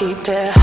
keep it.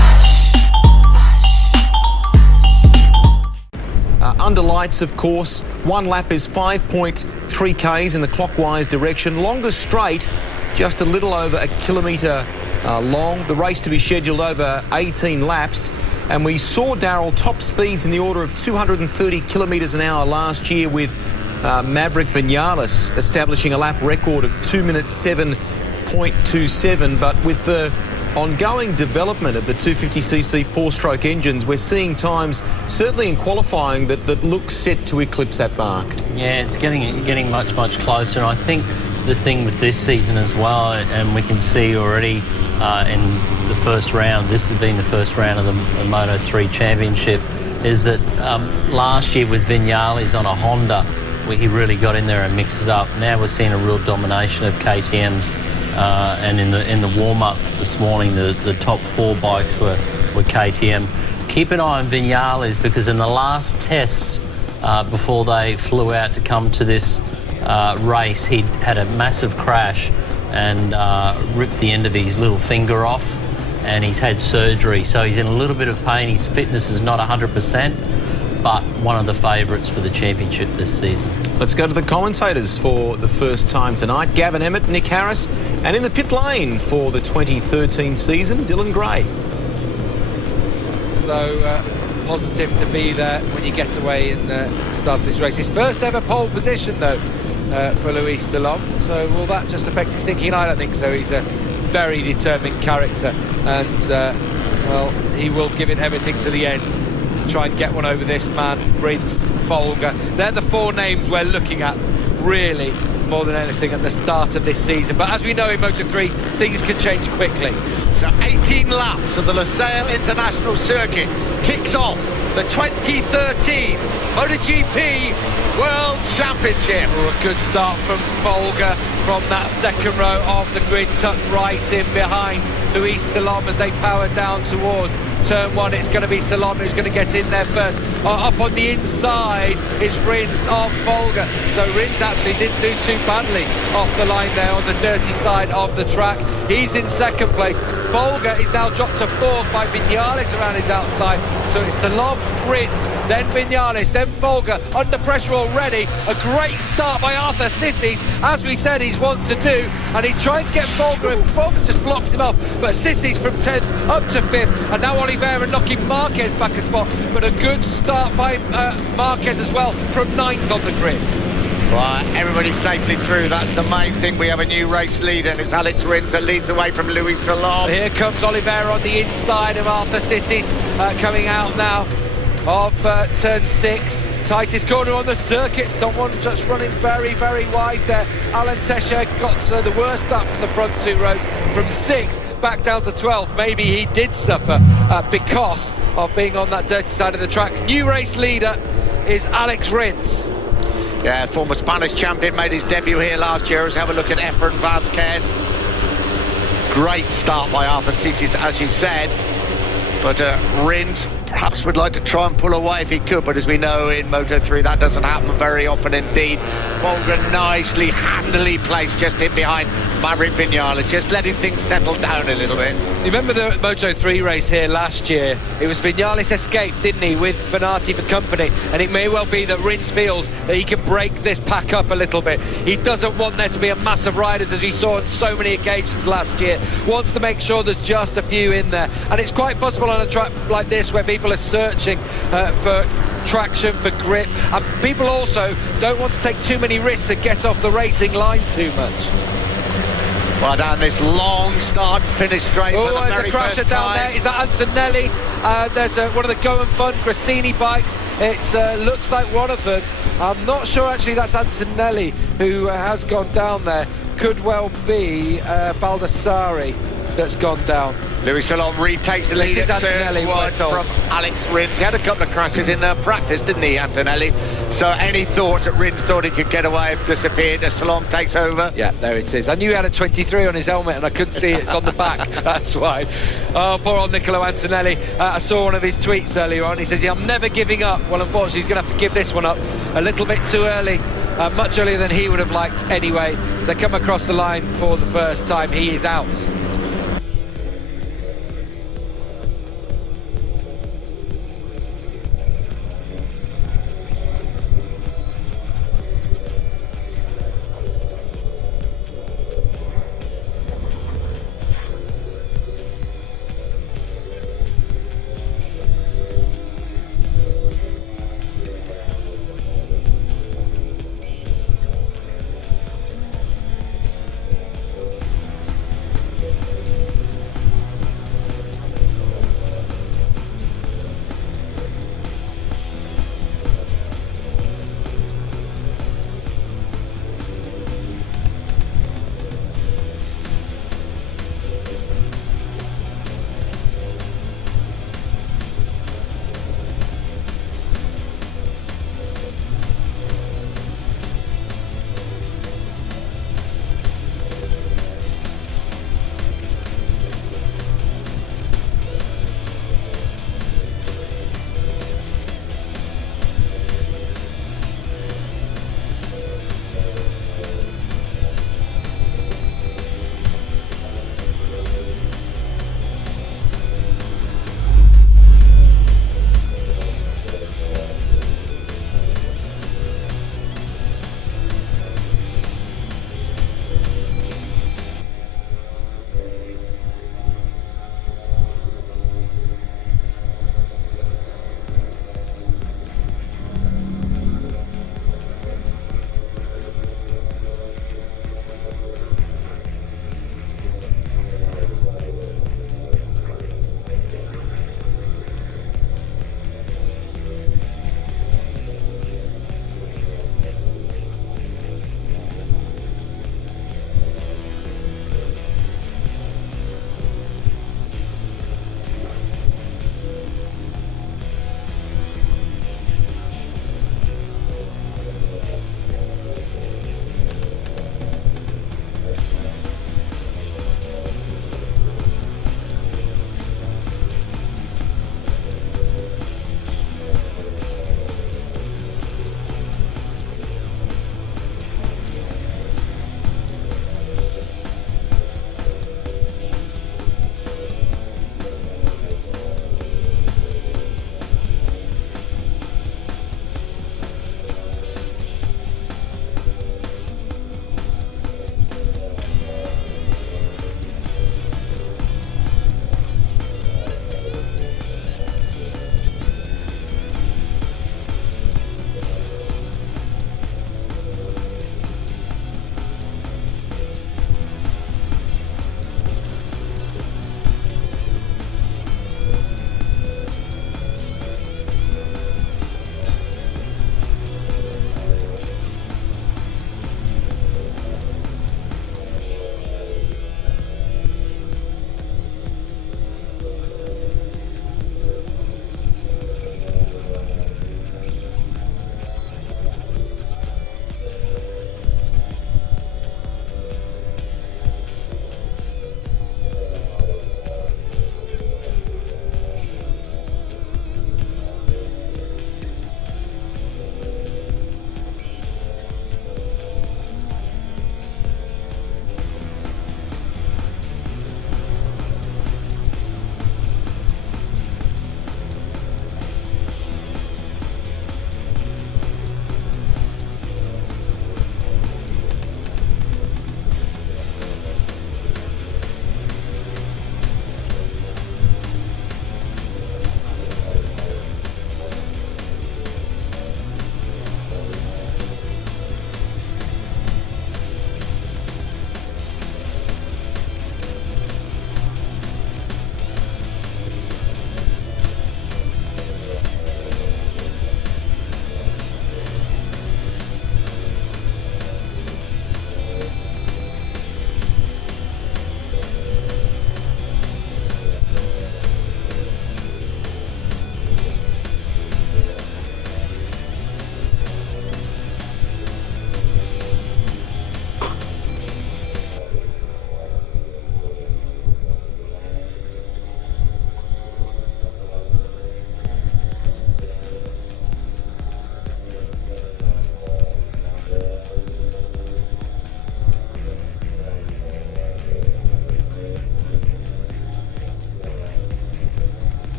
Under lights, of course, one lap is 5.3 k's in the clockwise direction. Longest straight, just a little over a kilometre long. The race to be scheduled over 18 laps. And we saw, Darryl, top speeds in the order of 230 kilometres an hour last year, with Maverick Vinales establishing a lap record of 2 minutes 7.27. But with the ongoing development of the 250cc four-stroke engines, we're seeing times, certainly in qualifying, that look set to eclipse that mark. Yeah, it's getting much closer. And I think the thing with this season as well, and we can see already in the first round, this has been the first round of the Moto 3 Championship, is that last year with Vinales on a Honda, he really got in there and mixed it up. Now we're seeing a real domination of KTM's. And in the warm-up this morning, the top 4 bikes were KTM. Keep an eye on Vinales, because in the last test before they flew out to come to this race, he had a massive crash and ripped the end of his little finger off, and he's had surgery, so he's in a little bit of pain. His fitness is not 100%, but one of the favourites for the championship this season. Let's go to the commentators for the first time tonight. Gavin Emmett, Nick Harris, and in the pit lane for the 2013 season, Dylan Gray. So positive to be there when you get away in the start of this race. His first ever pole position, though, for Luis Salom. So will that just affect his thinking? I don't think so. He's a very determined character, and well, he will give it everything to the end to try and get one over this man, Rins, Folger. They're the 4 names we're looking at, really, more than anything at the start of this season. But as we know in Moto3, things can change quickly. So 18 laps of the Losail International Circuit kicks off the 2013 MotoGP World Championship. Oh, a good start from Folger from that second row of the grid, tucked right in behind Luis Salom as they power down towards turn 1. It's going to be Salom who's going to get in there first. Up on the inside is Rins of Folger. So Rins actually didn't do too badly off the line there on the dirty side of the track. He's in second place. Folger is now dropped to 4th by Vinales around his outside. So it's Salom, Rins, then Vinales, then Folger under pressure already. A great start by Arthur Sissis, as we said he's want to do, and he's trying to get Folger, and Folger just blocks him off. But Sissis from 10th up to 5th, and now Oliveira knocking Marquez back a spot. But a good start by Marquez as well from 9th on the grid. Right, everybody's safely through. That's the main thing. We have a new race leader, and it's Alex Rins that leads away from Luis Salom. Here comes Oliveira on the inside of Arthur Sissis, coming out now of turn 6. Tightest corner on the circuit. Someone just running very wide there. Alan Tesher got the worst up in the front 2 rows from 6th back down to 12th. Maybe he did suffer because of being on that dirty side of the track. New race leader is Alex Rins. Yeah, former Spanish champion, made his debut here last year. Let's have a look at Efren Vazquez. Great start by Arthur Sissis, as you said. But Rins perhaps would like to try and pull away if he could, but as we know in Moto3 that doesn't happen very often indeed. Folger nicely, handily placed just in behind Maverick Vinales, just letting things settle down a little bit. You remember the Moto3 race here last year? It was Vinales escaped, didn't he, with Fanati for company, and it may well be that Rins feels that he can break this pack up a little bit. He doesn't want there to be a mass of riders, as we saw on so many occasions last year. Wants to make sure there's just a few in there, and it's quite possible on a track like this where people are searching for traction, for grip, and people also don't want to take too many risks and get off the racing line too much. Well, down this long start, finish straight for the very first time. There's a crasher down there. Is that Antonelli? There's one of the Go and Fun Gresini bikes. It looks like one of them. I'm not sure actually that's Antonelli who has gone down there. Could well be Baldassari that's gone down. Luis Salom retakes the lead at turn 1 from Alex Rins. He had a couple of crashes in practice, didn't he, Antonelli? So any thoughts that Rins thought he could get away disappeared as Salom takes over? Yeah, there it is. I knew he had a 23 on his helmet and I couldn't see it. It's on the back. That's why. Oh, poor old Niccolo Antonelli. I saw one of his tweets earlier on. He says, I'm never giving up. Well, unfortunately, he's going to have to give this one up a little bit too early. Much earlier than he would have liked anyway. As they come across the line for the first time, he is out.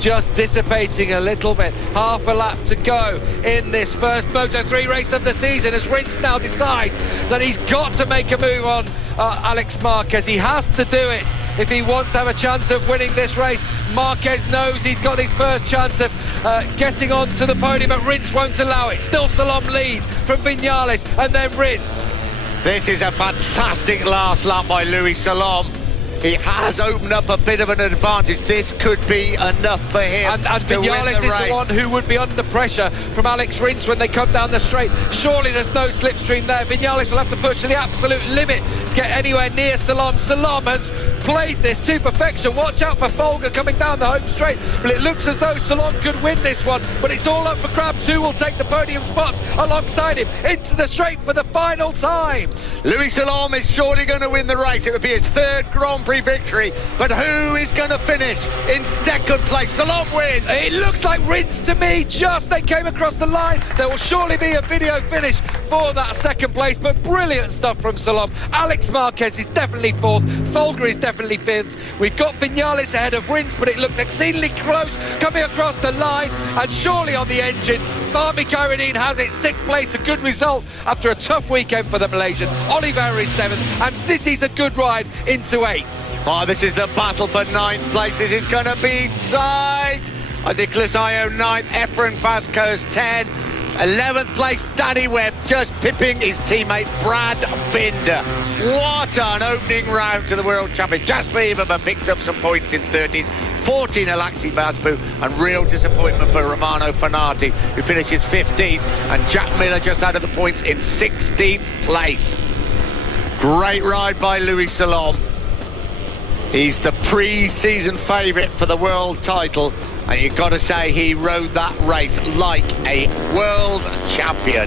just dissipating a little bit. Half a lap to go in this first Moto3 race of the season as Rins now decides that he's got to make a move on Alex Marquez. He has to do it if he wants to have a chance of winning this race. Marquez knows he's got his first chance of getting on to the podium, but Rins won't allow it. Still Salom leads from Viñales and then Rins. This is a fantastic last lap by Luis Salom. He has opened up a bit of an advantage. This could be enough for him and to win Viñales the race. is the one who would be under pressure from Alex Rins when they come down the straight. Surely there's no slipstream there. Viñales will have to push to the absolute limit to get anywhere near Salom. Salom has played this to perfection. Watch out for Folger coming down the home straight. But it looks as though Salom could win this one. But it's all up for grabs. Who will take the podium spots alongside him into the straight for the final time? Luis Salom is surely going to win the race. It would be his third Grand Prix victory. But who is going to finish in second place? Salom wins. It looks like Rins to me. Just they came across the line. There will surely be a video finish for that second place. But brilliant stuff from Salom. Alex Marquez is definitely fourth. Folger is definitely fifth. We've got Viñales ahead of Rins, but it looked exceedingly close coming across the line. And surely on the engine, Fahmi Khairuddin has it sixth place. A good result after a tough weekend for the Malaysian. Oliveira is seventh, and Sissi's a good ride into eighth. Oh, this is the battle for ninth places. It's going to be tight. Nicholas Ayo 9th, Efren Vasquez 10th. 11th place, Danny Webb just pipping his teammate Brad Binder. What an opening round to the World Champion. Jasper Iverman picks up some points in 13th. 14th, Alexi Basbu, and real disappointment for Romano Fenati, who finishes 15th, and Jack Miller just out of the points in 16th place. Great ride by Luis Salom. He's the pre-season favourite for the world title, and you've got to say he rode that race like a world champion.